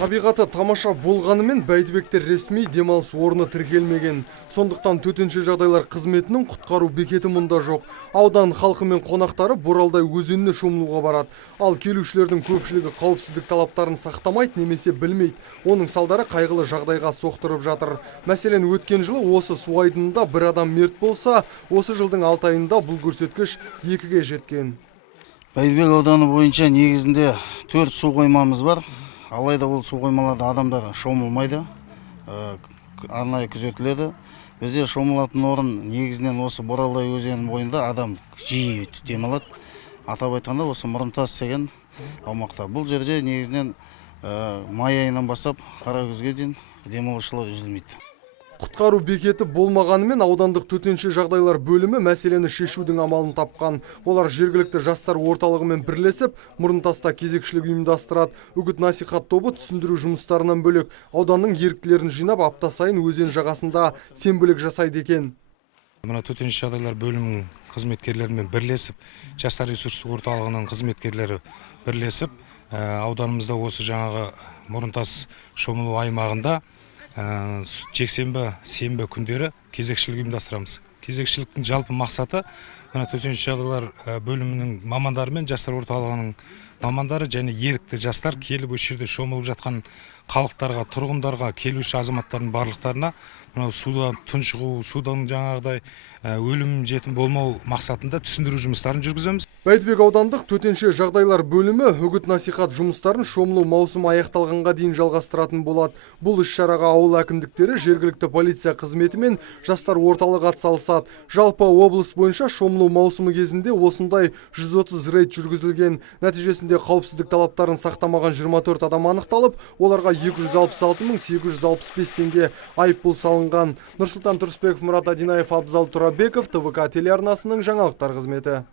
Табиғаты тамаша болғанымен Бәйдібекте ресми демалыс орны тіркелмеген. Сондықтан төтенше жағдайлар қызметінің құтқару бекеті мұнда жоқ. Аудан халқы мен қонақтары Боралдай өзеніне шомылуға барады. Ал келушілердің көпшілігі қауіпсіздік талаптарын сақтамайды немесе білмейді. Оның салдары қайғылы жағдайға соқтырып жатыр. Мәселен, өткен жылы осы су айдынында бір адам мерт болса, осы жылдың 6 айында бұл көрсеткіш 2-ге жеткен. Бәйдібек ауданы бойынша негізінде 4 су қоймамыз бар. Алайда ол су қоймаларда адамдар шомылмайды, арнайы күзетіледі. Бізде шомылатын орын негізінен осы Боралдай өзенінің бойында адам жиі демалады. Атап айтқанда осы Мұрынтас деген аумақта. Бұл жерде негізінен май айынан бастап қара күзге дейін демалушылар үзілмейді. Құтқару бекеті болмағанымен аудандық төтенше жағдайлар бөлімі мәселені шешудің амалын тапқан. Олар жергілікті жастар орталығымен бірлесіп, Мұрынтаста кезекшілік ұйымдастырады. Үгіт-насихат тобы түсіндіру жұмыстарынан бөлек ауданның еріктілерін жинап, апта сайын өзен жағасында сенбілік жасайды екен. Мына төтенше жағдайлар бөлімінің қызметкерлерімен бірлесіп, жастар ресурстық орталығының қызметкерлері бірлесіп, ауданымызда осы жаңағы Мұрынтас шомылу аймағында жексенбі, сенбі күндері кезекшілік ұйымдастырамыз. Кезекшіліктің жалпы мақсаты мына төтенше жағдайлар бөлімінің мамандары мен жастар орталығының мамандары және ерікті жастар келіп осы жерде шомылып жатқан халықтарға, тұрғындарға, келуші азаматтардың барлықтарына мына судан тұншығу, судан жаңағыдай өлім жетім болмау мақсатында түсіндіру жұмыстарын жүргіземіз. Бәйдібек аудандық төтенше жағдайлар бөлімі үгіт-насихат жұмыстарын шомылу маусымы аяқталғанға дейін жалғастыратын болады. Бұл іс-шараға ауыл әкімдіктері, жергілікті полиция қызметі мен жастар орталығы атсалысады. Жалпы облыс бойынша шомылу маусымы кезінде осындай 130 рейд жүргізілген. Нәтижесінде қауіпсіздік талаптарын сақтамаған 24 адам анықталып, оларға 266.865 теңге айыппұл салынған. Нұрсұлтан Тұрысбеков, Мұрат Адинаев, Абзал Тұрабеков, ТВК телеарнасының жаңалықтар қызметі.